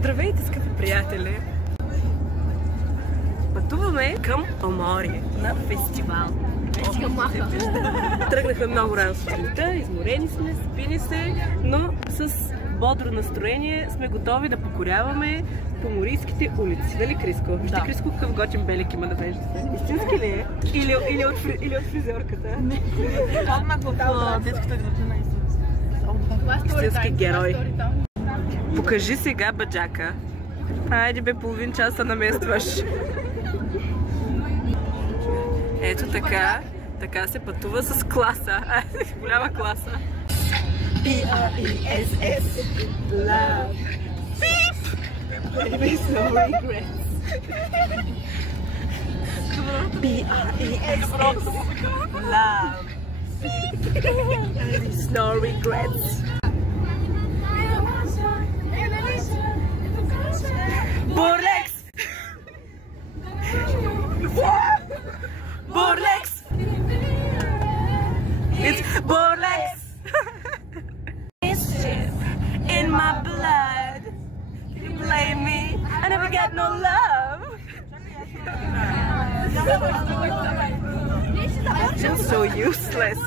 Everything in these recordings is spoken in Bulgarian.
Здравейте, скъпи приятели! Пътуваме към Поморие на фестивал. Тръгнахме много рано сутринта, изморени сме, спини се, но с бодро настроение сме готови да покоряваме поморийските улици. Нали, Криско? Вижте, Криско, какъв готин белик има на веждата. Истински ли е? Или от фризьорката? Не. В детската градина истински герой. Покажи сега баджака. Айде бе, половин часа наместваш. Ето така. Така се пътува с класа. Голяма класа. B-R-E-S-S Love. No regrets. B-R-E-S-S Love. No regrets. Borlex! Borlex! It's Borlex! Mischief in my blood. You blame me. I never got no love. Just so useless.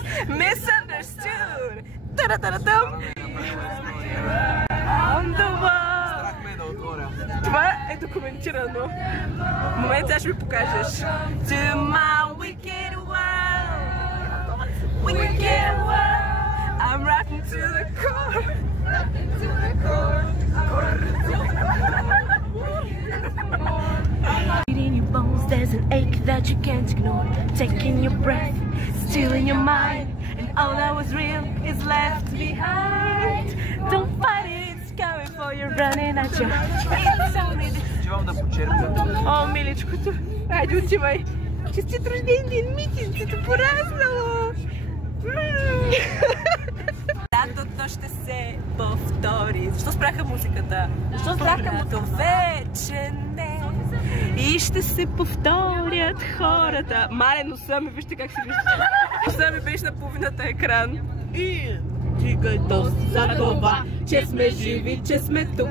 Misunderstood. Ta-da-da-da-dum. On the wall. Това е документирано. В момента сега ще ми покажеш. To my wicked world, wicked world, I'm rocking to the core, rocking to the core. In your bones there's an ache that you can't ignore, taking your breath, stealing your mind, and all that was real is left behind. Don't fight it. You're running at you. Отивам да почерпя. О, миличкото. Айде, отивай. Честит рожден ден, митинцето, пораснало. Лятото ще се повтори. Защо спряха музиката? Защо спряха музиката? Вече не. И ще се повторят хората. Мале, носа ми, вижте как се вижда. Носа ми беше на половината екран. И... Стигай тост за това, че сме живи, че сме тук.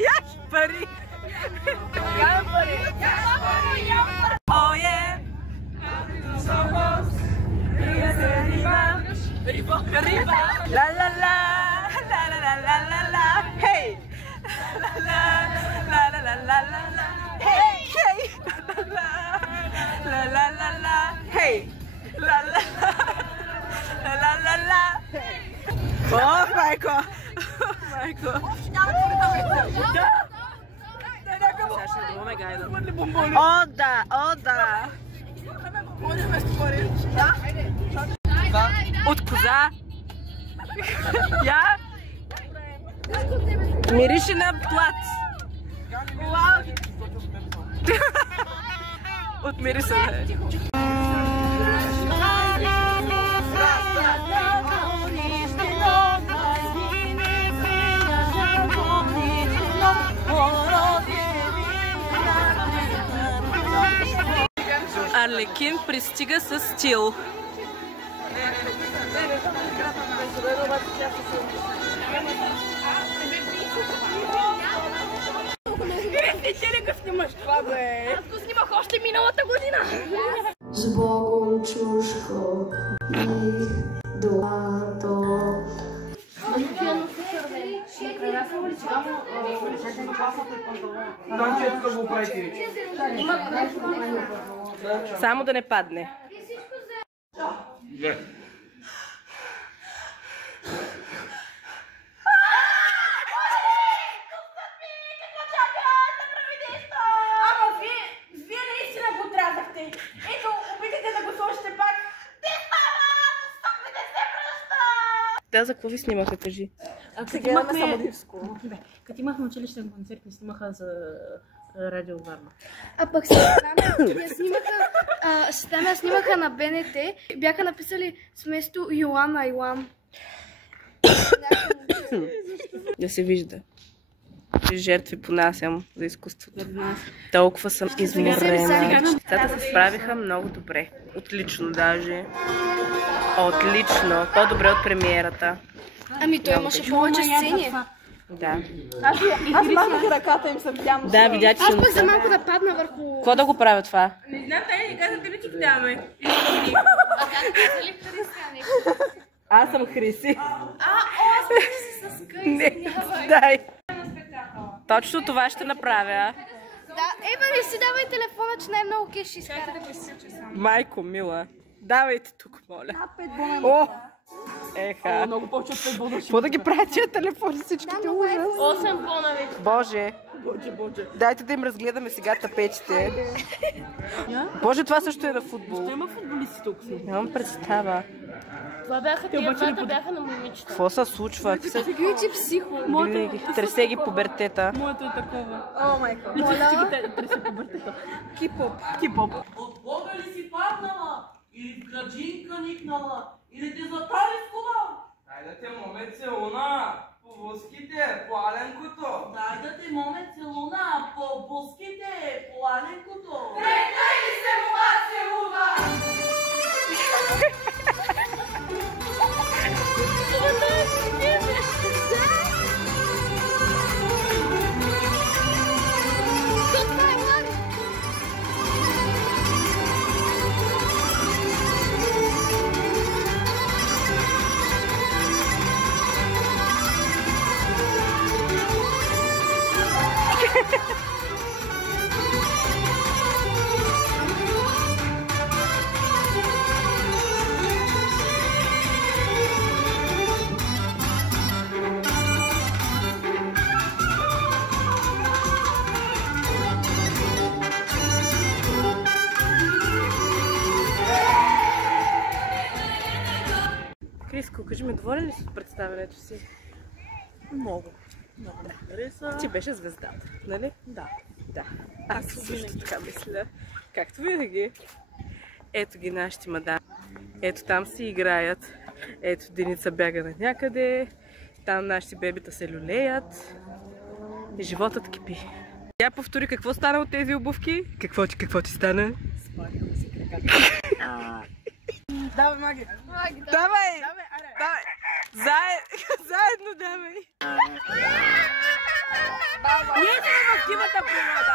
Яш пари! О, е! Риба! Ла-ла-ла! Ла-ла-ла-ла-ла-ла! Хей! La la la la la la la. Hey, hey. La la la la. Hey. La la la la la la. Oh, Майко. Майко. О, да, о, да. От коза. Я? Мирише на плат. От мириса е. Арлекин пристига с стил. Ти ли го снимаш това, бе? Аз го снимах още миналата година. С Богом чушко и долато. Само да не падне. Ето, опитайте да го сложите пак. Да, за какво ви снимаха, кажи? Като имахме училищен концерт, ни снимаха за Радио Варна. А пък снимаха, снимаха на БНТ, бяха написали вместо Йоана Илам. Да се вижда. жертви понасям за изкуството. Толкова съм изморена. Децата се справиха много добре. Отлично даже. Отлично. По-добре от премиерата. Ами той имаше повече сцени. Да. Аз махнах ръката им съм тя. Да, видя, че Аз пък за малко да падна върху... Какво да го правя това? Не знам, тая ни каза, тебе ти ги даваме. А как ти ли Християни? Аз съм Хриси. Аз си с къй, извинявай. Дай. Точно това ще направя. Да, не си давай телефона, че най-много кеш ще изкара. Майко, мила. Давайте тук, моля. О! Еха. Много повече от 5 бона. Какво да ги правя тия телефони, всичките ужас? 8 бона вече. Боже. Дайте да им разгледаме сега тапетите. Боже, това също е на футбол. Има футболисти тук. Нямам представа. Това бяха тия двата, бяха на момичета. Какво се случва? Гледи психо. Тресе ги пубертета. Моето е такова. О, майко. Моля. Треси пубертета. Кипоп. От Бога ли си паднала? Или в градинка никнала? Или те затали в кола? Дай да те моме целуна по вуските, по аленкото. Дай да те моме целуна по буските, по аленкото. Нека ли се мома целува? Криско, кажи ми, доволен ли си от представянето си? Много. Много ме хареса. Ти беше звездата, нали? Да. Да. Аз също така мисля. Както винаги. Ето ги нашите мадами. Ето там си играят. Ето Деница бяга на някъде. Там нашите бебета се люлеят. И животът кипи. Тя повтори какво стана от тези обувки. Какво ти стана? Спариха си краката. Давай, Маги. Давай! Давай! Заедно давай! Ние сме в дивата природа.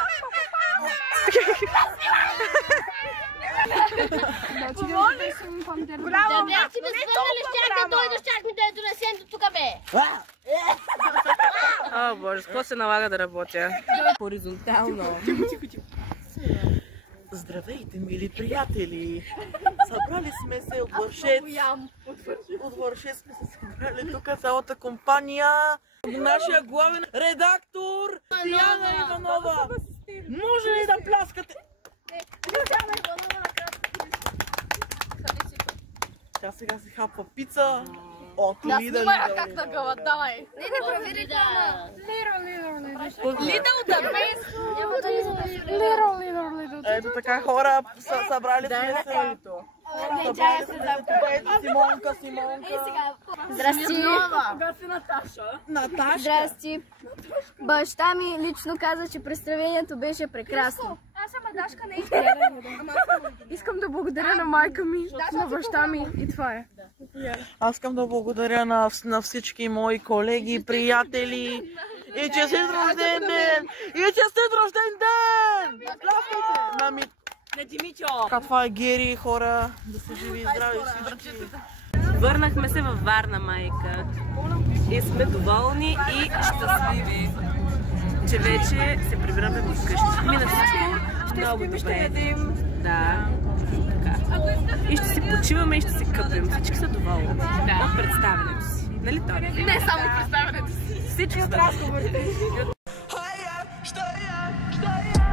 Да бяхте ме свърнали, щях да дойда, щях ми да я донесем до тука, бе. О, Боже, с какво се налага да работя? Хоризонтално. Здравейте, мили приятели! Събрали сме се от Вършец. От Вършец сме се събрали тук цялата компания. Нашия главен редактор Диана Иванова. Може ли да пляскате? Тя сега се хапва пица от Lidl. как да гъла, давай. Не провери това. Ето така хора са събрали сме се. Събрали сме се. Ето Симонка. Здрасти. Наташа. Здрасти. Баща ми лично каза, че представлението беше прекрасно. Аз съм Дашка, не искам да благодаря на майка ми, на баща ми и това е. Аз искам да благодаря на всички мои колеги, приятели. И честит рожден ден! И честит рожден ден! Пляскайте! На Димитро! Това е Гери, хора. Да се живи и здрави всички. Върнахме се във Варна, майка. И сме доволни и щастливи, че вече се прибираме в къщи. Мина всичко много добре. Да. Така. И ще си почиваме и ще се къпим. Всички са доволни от представянето си. Нали Тони? Не само представянето си. Всички са доволни.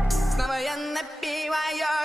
С нами я не пива я.